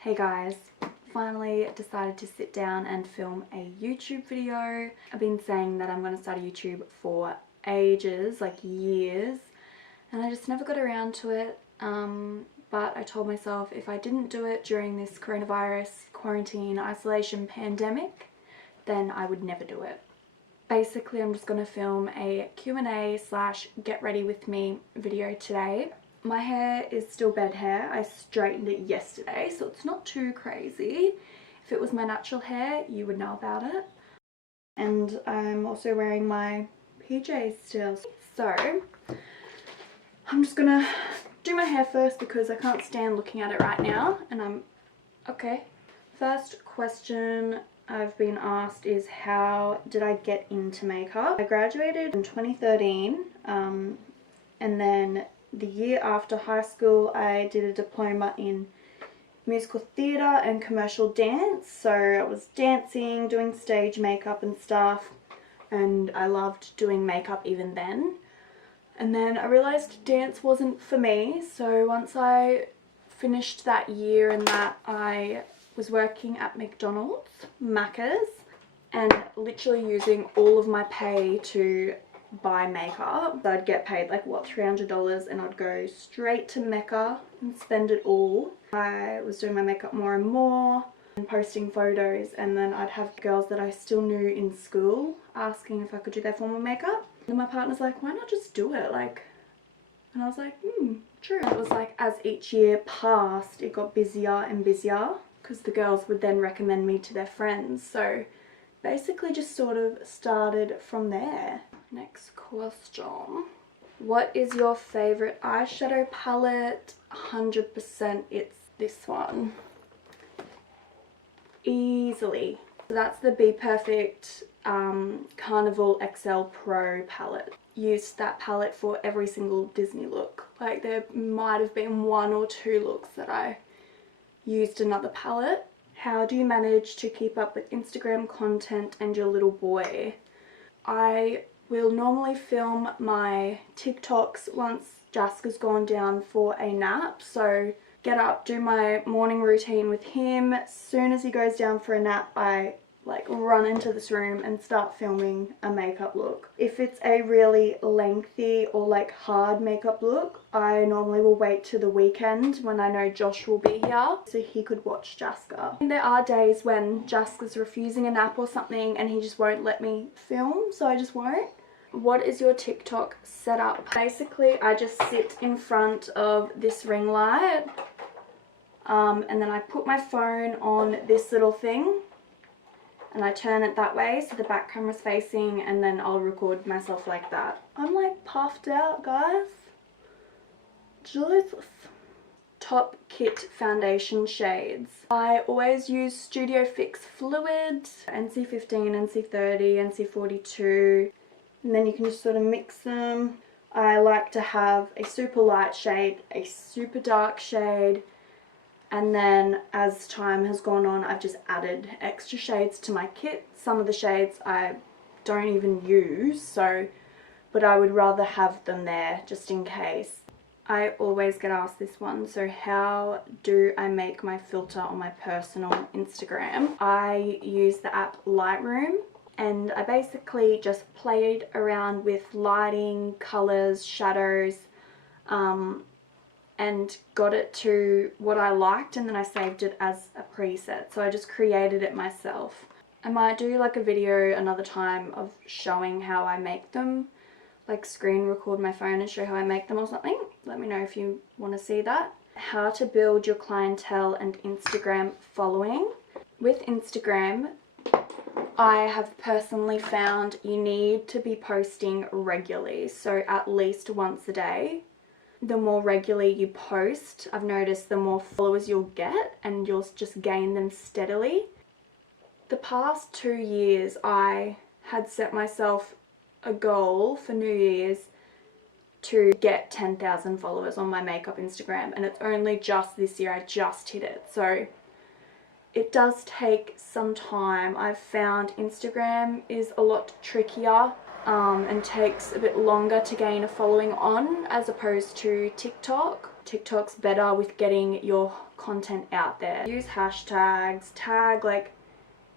Hey guys, finally decided to sit down and film a YouTube video. I've been saying that I'm going to start a YouTube for ages, like years, and I just never got around to it. But I told myself if I didn't do it during this coronavirus, quarantine, isolation, pandemic, then I would never do it. Basically, I'm just going to film a Q&A / get ready with me video today. My hair is still bed hair. I straightened it yesterday, so it's not too crazy. If it was my natural hair, you would know about it. And I'm also wearing my PJs still. So, I'm just gonna do my hair first because I can't stand looking at it right now. And okay. First question I've been asked is, how did I get into makeup? I graduated in 2013, and then the year after high school I did a diploma in musical theatre and commercial dance. So I was dancing, doing stage makeup and stuff, and I loved doing makeup even then. And then I realised dance wasn't for me, so once I finished that year and that, I was working at McDonald's, Macca's, and literally using all of my pay to buy makeup. I'd get paid like what, $300, and I'd go straight to Mecca and spend it all. I was doing my makeup more and more and posting photos, and then I'd have girls that I still knew in school asking if I could do their formal makeup. And my partner's like, why not just do it? Like, and I was like, true. And it was like, as each year passed, it got busier and busier because the girls would then recommend me to their friends. So basically just sort of started from there. Next question. What is your favourite eyeshadow palette? 100% it's this one. Easily. That's the Be Perfect Carnival XL Pro palette. Used that palette for every single Disney look. Like, there might have been 1 or 2 looks that I used another palette. How do you manage to keep up with Instagram content and your little boy? I will normally film my TikToks once Jaska's gone down for a nap. So get up, do my morning routine with him. As soon as he goes down for a nap, I like run into this room and start filming a makeup look. If it's a really lengthy or like hard makeup look, I normally will wait to the weekend when I know Josh will be here so he could watch Jaska. And there are days when Jaska's refusing a nap or something and he just won't let me film, so I just won't. What is your TikTok setup? Basically, I just sit in front of this ring light, and then I put my phone on this little thing and I turn it that way so the back camera's facing, and then I'll record myself like that. I'm like puffed out, guys. Jesus. Top kit foundation shades. I always use Studio Fix Fluid, NC15, NC30, NC42, and then you can just sort of mix them. I like to have a super light shade, a super dark shade, and then as time has gone on, I've just added extra shades to my kit. Some of the shades I don't even use, but I would rather have them there just in case. I always get asked this one, so how do I make my filter on my personal Instagram? I use the app Lightroom, and I basically just played around with lighting, colours, shadows, and got it to what I liked, and then I saved it as a preset. So I just created it myself. I might do like a video another time of showing how I make them, like screen record my phone and show how I make them or something. Let me know if you want to see that. How to build your clientele and Instagram following. With Instagram, I have personally found you need to be posting regularly, so at least once a day. The more regularly you post, I've noticed the more followers you'll get, and you'll just gain them steadily. The past 2 years I had set myself a goal for New Year's to get 10,000 followers on my makeup Instagram, and it's only just this year I just hit it. So it does take some time. I've found Instagram is a lot trickier and takes a bit longer to gain a following on, as opposed to TikTok. TikTok's better with getting your content out there. Use hashtags, tag like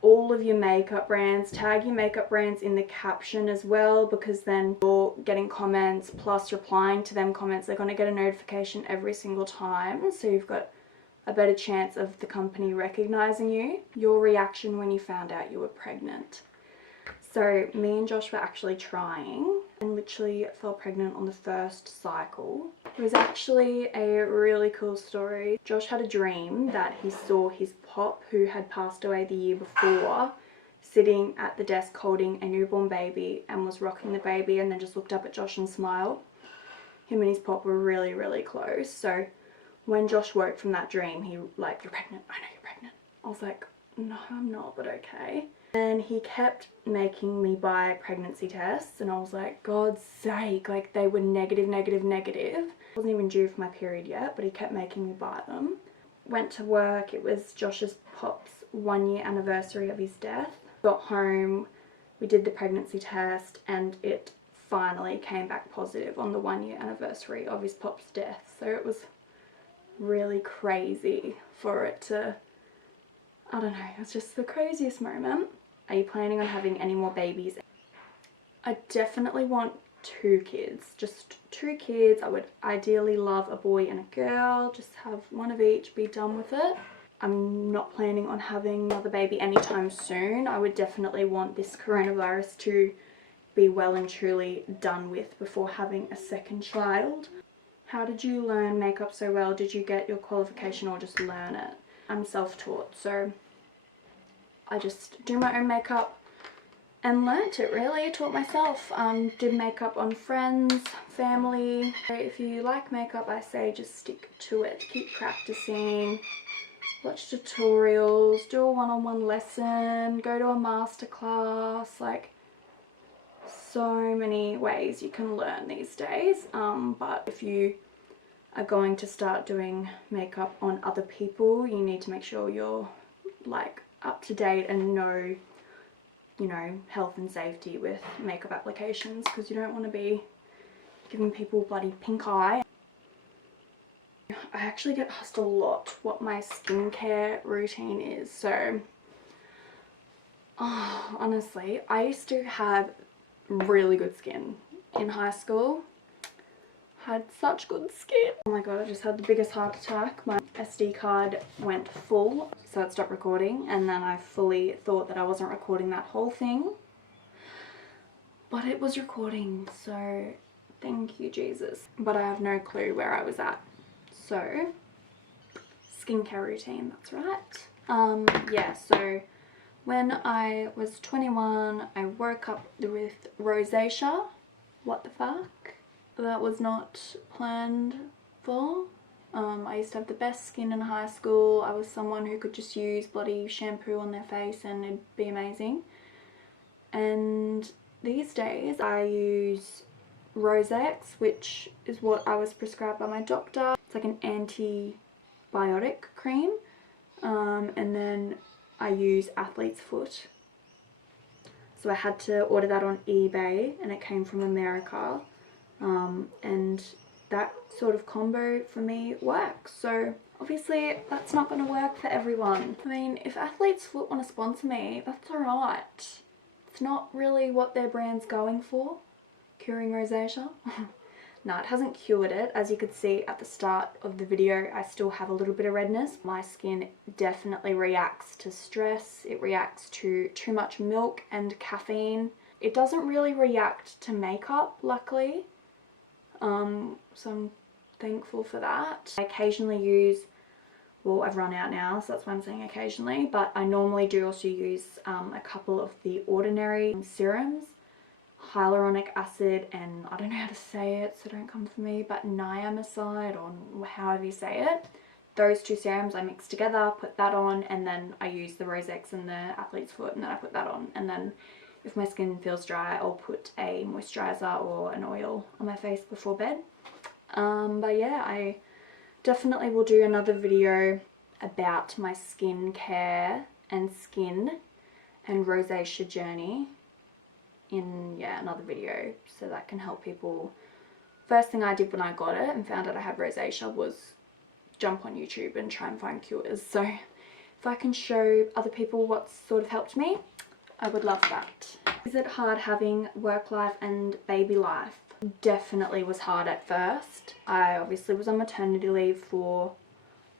all of your makeup brands, tag your makeup brands in the caption as well, because then you're getting comments plus replying to them comments. They're going to get a notification every single time, so you've got a better chance of the company recognizing you. Your reaction when you found out you were pregnant. So me and Josh were actually trying and literally fell pregnant on the first cycle. It was actually a really cool story. Josh had a dream that he saw his pop, who had passed away the year before, sitting at the desk holding a newborn baby and was rocking the baby, and then just looked up at Josh and smiled. Him and his pop were really, really close. So when Josh woke from that dream, he like, "You're pregnant, I know you're pregnant." I was like, "No, I'm not, but okay." And he kept making me buy pregnancy tests, and I was like, God's sake, like they were negative, negative, negative. I wasn't even due for my period yet, but he kept making me buy them. Went to work, it was Josh's pop's 1 year anniversary of his death. Got home, we did the pregnancy test, and it finally came back positive on the 1 year anniversary of his pop's death. So it was really crazy for it to, I don't know, it was just the craziest moment. Are you planning on having any more babies? I definitely want 2 kids, just 2 kids. I would ideally love a boy and a girl, just have one of each, be done with it. I'm not planning on having another baby anytime soon. I would definitely want this coronavirus to be well and truly done with before having a second child. How did you learn makeup so well? Did you get your qualification or just learn it? I'm self-taught, so I just do my own makeup and learnt it really. I taught myself. Did makeup on friends, family. If you like makeup, I say just stick to it. Keep practicing, watch tutorials, do a one-on-one lesson, go to a masterclass. Like, so many ways you can learn these days. But if you are going to start doing makeup on other people, you need to make sure you're like up to date and know, you know, health and safety with makeup applications, because you don't want to be giving people bloody pink eye. I actually get asked a lot what my skincare routine is. So honestly, I used to have really good skin in high school. Had such good skin. Oh my god, I just had the biggest heart attack. My SD card went full, so it stopped recording, and then I fully thought that I wasn't recording that whole thing, but it was recording, so thank you Jesus. But I have no clue where I was at. So skincare routine, that's right. Yeah, so when I was 21, I woke up with rosacea. What the fuck? That was not planned for. I used to have the best skin in high school. I was someone who could just use bloody shampoo on their face and it'd be amazing. And these days I use Rosacea, which is what I was prescribed by my doctor. It's like an antibiotic cream. And then I use Athlete's Foot. So I had to order that on eBay and it came from America. And that sort of combo for me works. So obviously that's not going to work for everyone. I mean, if Athlete's Foot want to sponsor me, that's alright. It's not really what their brand's going for, curing rosacea. No, it hasn't cured it. As you could see at the start of the video, I still have a little bit of redness. My skin definitely reacts to stress. It reacts to too much milk and caffeine. It doesn't really react to makeup, luckily. So I'm thankful for that. I occasionally use, well, I've run out now, so that's why I'm saying occasionally, but I normally do also use a couple of the Ordinary serums, hyaluronic acid, and I don't know how to say it, so don't come for me, but niacinamide, or however you say it. Those 2 serums I mix together, put that on, and then I use the Rosacea and the Athlete's Foot, and then I put that on, and then if my skin feels dry, I'll put a moisturizer or an oil on my face before bed. But yeah, I definitely will do another video about my skincare and skin and rosacea journey in, yeah, another video, so that can help people First thing I did when I got it and found out I had rosacea was jump on YouTube and try and find cures. So if I can show other people what's sort of helped me, I would love that. Is it hard having work life and baby life? Definitely was hard at first. I obviously was on maternity leave for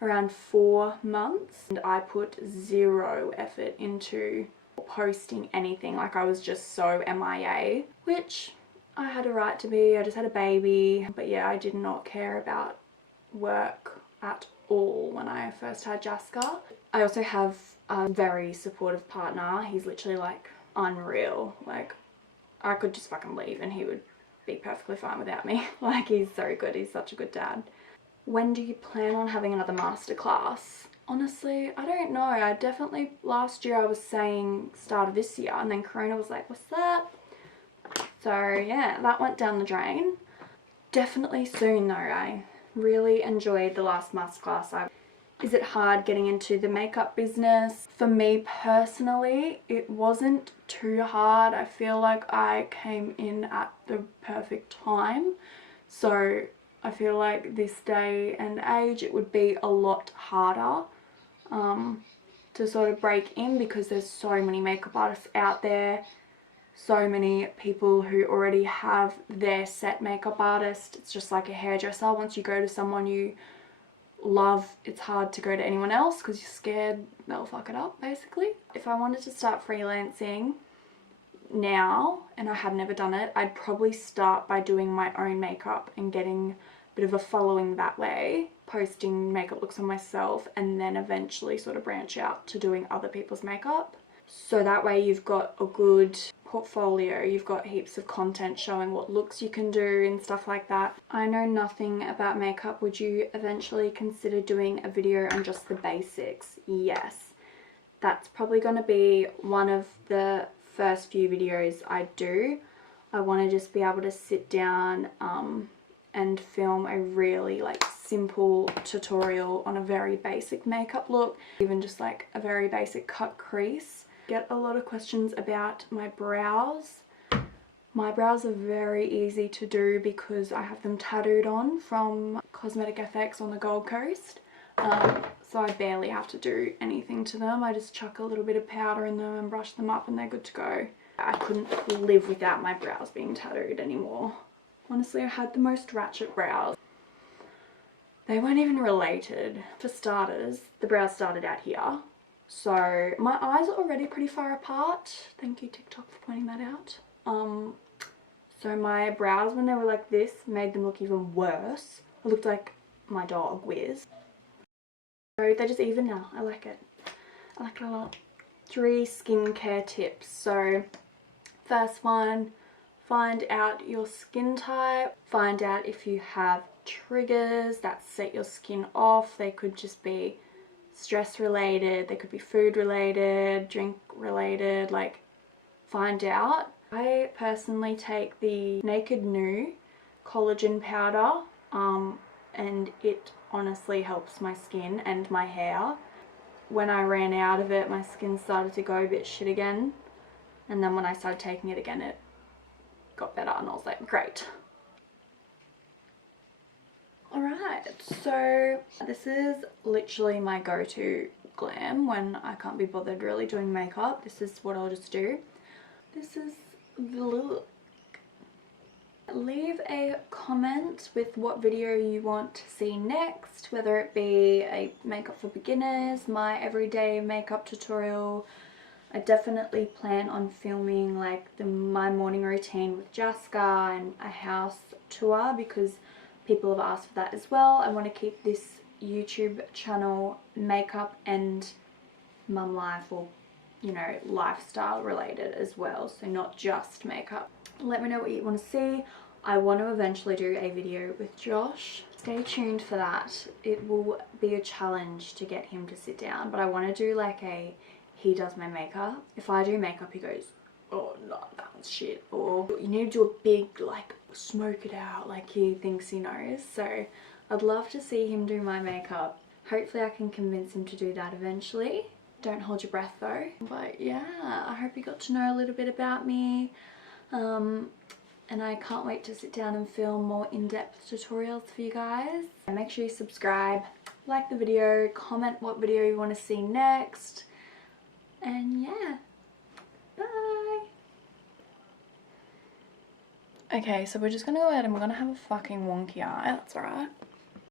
around 4 months and I put zero effort into posting anything. Like, I was just so MIA, which I had a right to be. I just had a baby. But yeah, I did not care about work at all when I first had Jaska. I also have a very supportive partner. He's literally like unreal. Like, I could just fucking leave and he would be perfectly fine without me. Like, he's so good. He's such a good dad. When do you plan on having another masterclass? Honestly, I don't know. I definitely, last year I was saying start of this year, and then Corona was like, what's up? So yeah, that went down the drain. Definitely soon though. I really enjoyed the last masterclass. Is it hard getting into the makeup business? For me personally, it wasn't too hard. I feel like I came in at the perfect time. So I feel like this day and age it would be a lot harder to sort of break in, because there's so many makeup artists out there, so many people who already have their set makeup artist. It's just like a hairdresser. Once you go to someone you love, it's hard to go to anyone else because you're scared they'll fuck it up, basically. If I wanted to start freelancing now and I had never done it, I'd probably start by doing my own makeup and getting a bit of a following that way, posting makeup looks on myself, and then eventually sort of branch out to doing other people's makeup. So that way you've got a good portfolio, you've got heaps of content showing what looks you can do and stuff like that. I know nothing about makeup. Would you eventually consider doing a video on just the basics? Yes. That's probably going to be one of the first few videos I do. I want to just be able to sit down and film a really like simple tutorial on a very basic makeup look, even just like a very basic cut crease. Get a lot of questions about my brows. My brows are very easy to do because I have them tattooed on from Cosmetic FX on the Gold Coast. So I barely have to do anything to them. I just chuck a little bit of powder in them and brush them up and they're good to go. I couldn't live without my brows being tattooed anymore. Honestly, I had the most ratchet brows. They weren't even related. For starters, the brows started out here. So my eyes are already pretty far apart. Thank you, Tick-Tock, for pointing that out. So my brows, when they were like this, made them look even worse. I looked like my dog, Wiz. So they're just even now. I like it. I like it a lot. 3 skincare tips. So first one, find out your skin type. Find out if you have triggers that set your skin off. They could just be stress related, they could be food related, drink related. Like, find out. I personally take the Naked New collagen powder and it honestly helps my skin and my hair. When I ran out of it, my skin started to go a bit shit again, and then when I started taking it again, it got better and I was like, great. Alright, so this is literally my go-to glam when I can't be bothered really doing makeup. This is what I'll just do. This is the look. Leave a comment with what video you want to see next, whether it be a makeup for beginners, my everyday makeup tutorial. I definitely plan on filming like my morning routine with Jaska and a house tour because people have asked for that as well. I want to keep this YouTube channel makeup and mum life, or you know, lifestyle related as well, so not just makeup. Let me know what you want to see. I want to eventually do a video with Josh. Stay tuned for that. It will be a challenge to get him to sit down, but I want to do like a he does my makeup. If I do makeup, he goes, oh no, that was shit. Or you need to do a big like smoke it out, like he thinks he knows. So I'd love to see him do my makeup. Hopefully I can convince him to do that eventually. Don't hold your breath though. But yeah, I hope you got to know a little bit about me. and I can't wait to sit down and film more in-depth tutorials for you guys. And make sure you subscribe, like the video, comment what video you want to see next, and yeah, bye! Okay, so we're just gonna go ahead and we're gonna have a fucking wonky eye, that's alright.